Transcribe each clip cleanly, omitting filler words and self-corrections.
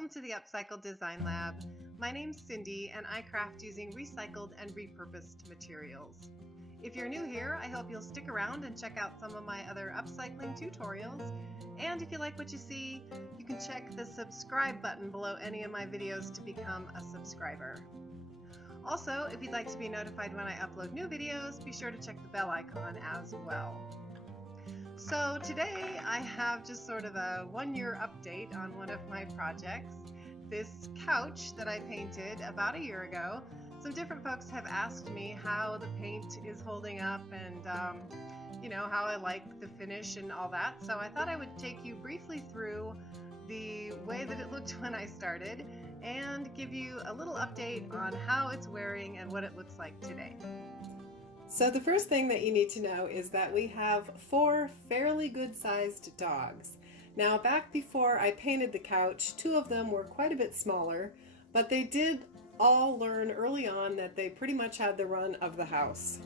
Welcome to the Upcycle Design Lab. My name's Cindy and I craft using recycled and repurposed materials. If you're new here, I hope you'll stick around and check out some of my other upcycling tutorials. And if you like what you see, you can check the subscribe button below any of my videos to become a subscriber. Also, if you'd like to be notified when I upload new videos, be sure to check the bell icon as well. So today I have just sort of a one-year update on one of my projects, this couch that I painted about a year ago. Some different folks have asked me how the paint is holding up and how I like the finish and all that. So I thought I would take you briefly through the way that it looked when I started and give you a little update on how it's wearing and what it looks like today. So the first thing that you need to know is that we have 4 fairly good-sized dogs. Now back before I painted the couch, 2 of them were quite a bit smaller, but they did all learn early on that they pretty much had the run of the house.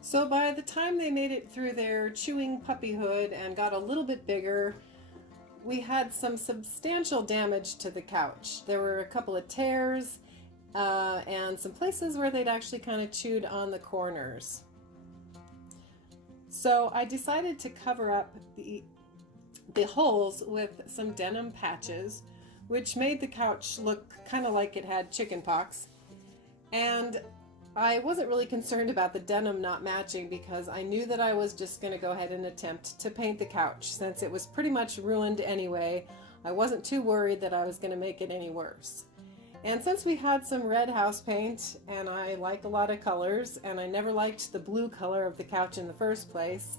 So by the time they made it through their chewing puppyhood and got a little bit bigger, we had some substantial damage to the couch. There were a couple of tears, and some places where they'd actually kind of chewed on the corners. So I decided to cover up the holes with some denim patches, which made the couch look kind of like it had chicken pox. And I wasn't really concerned about the denim not matching because I knew that I was just going to go ahead and attempt to paint the couch. Since it was pretty much ruined anyway, I wasn't too worried that I was going to make it any worse. And since we had some red house paint, and I like a lot of colors, and I never liked the blue color of the couch in the first place,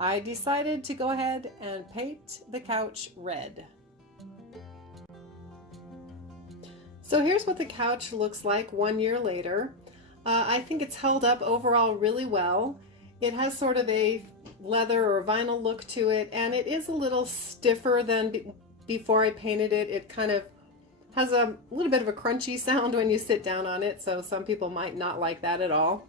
I decided to go ahead and paint the couch red. So here's what the couch looks like 1 year later. I think it's held up overall really well. It has sort of a leather or vinyl look to it, and it is a little stiffer than before I painted it. It kind of has a little bit of a crunchy sound when you sit down on it, so some people might not like that at all.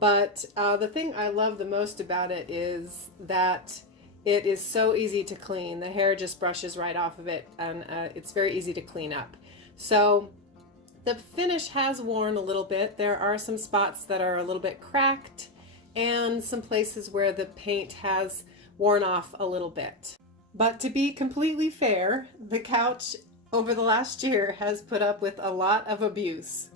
But the thing I love the most about it is that it is so easy to clean. The hair just brushes right off of it, and it's very easy to clean up. So the finish has worn a little bit. There are some spots that are a little bit cracked and some places where the paint has worn off a little bit. But to be completely fair, the couch over the last year has put up with a lot of abuse.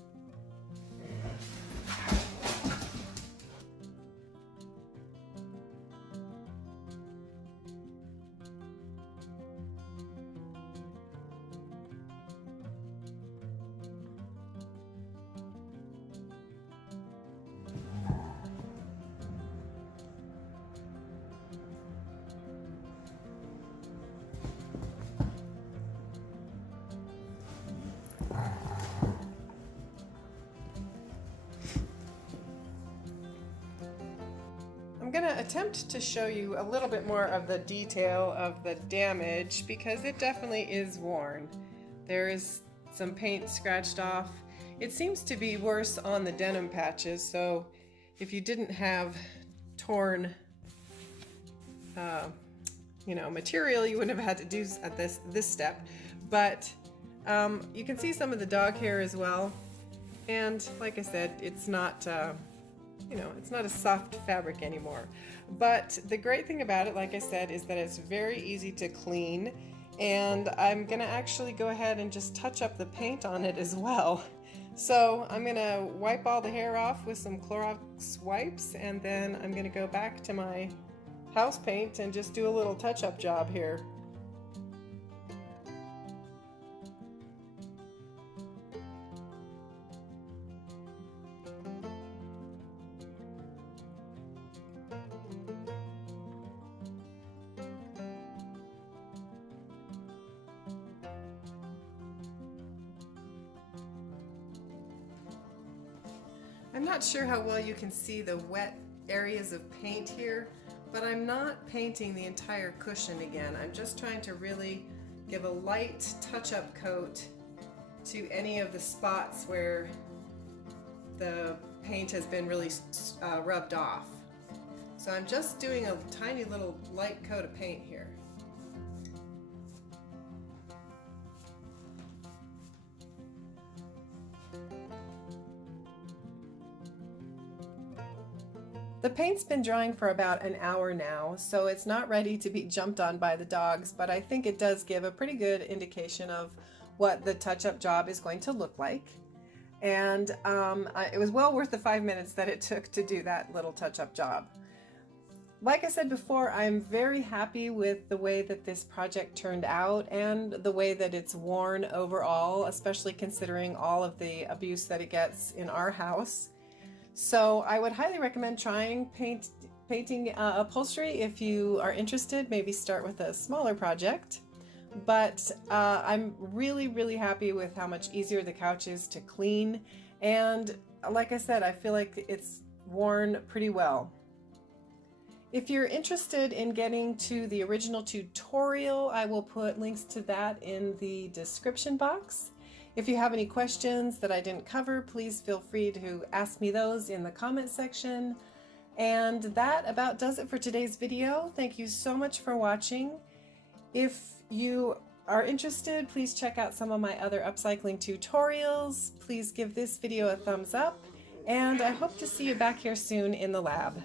I'm going to attempt to show you a little bit more of the detail of the damage because it definitely is worn. There is some paint scratched off. It seems to be worse on the denim patches, so if you didn't have torn material, you wouldn't have had to do at this step. But you can see some of the dog hair as well, and like I said, it's not it's not a soft fabric anymore. But the great thing about it, like I said, is that it's very easy to clean, and I'm gonna actually go ahead and just touch up the paint on it as well. So I'm gonna wipe all the hair off with some Clorox wipes, and then I'm gonna go back to my house paint and just do a little touch-up job here. I'm not sure how well you can see the wet areas of paint here, but I'm not painting the entire cushion again. I'm just trying to really give a light touch-up coat to any of the spots where the paint has been really rubbed off. So I'm just doing a tiny little light coat of paint here. The paint's been drying for about an hour now, so it's not ready to be jumped on by the dogs, but I think it does give a pretty good indication of what the touch-up job is going to look like. And it was well worth the 5 minutes that it took to do that little touch-up job. Like I said before, I'm very happy with the way that this project turned out and the way that it's worn overall, especially considering all of the abuse that it gets in our house. So I would highly recommend trying painting upholstery if you are interested. Maybe start with a smaller project. But I'm really happy with how much easier the couch is to clean. And like I said, I feel like it's worn pretty well. If you're interested in getting to the original tutorial, I will put links to that in the description box. If you have any questions that I didn't cover, please feel free to ask me those in the comment section. And that about does it for today's video. Thank you so much for watching. If you are interested, please check out some of my other upcycling tutorials. Please give this video a thumbs up, and I hope to see you back here soon in the lab.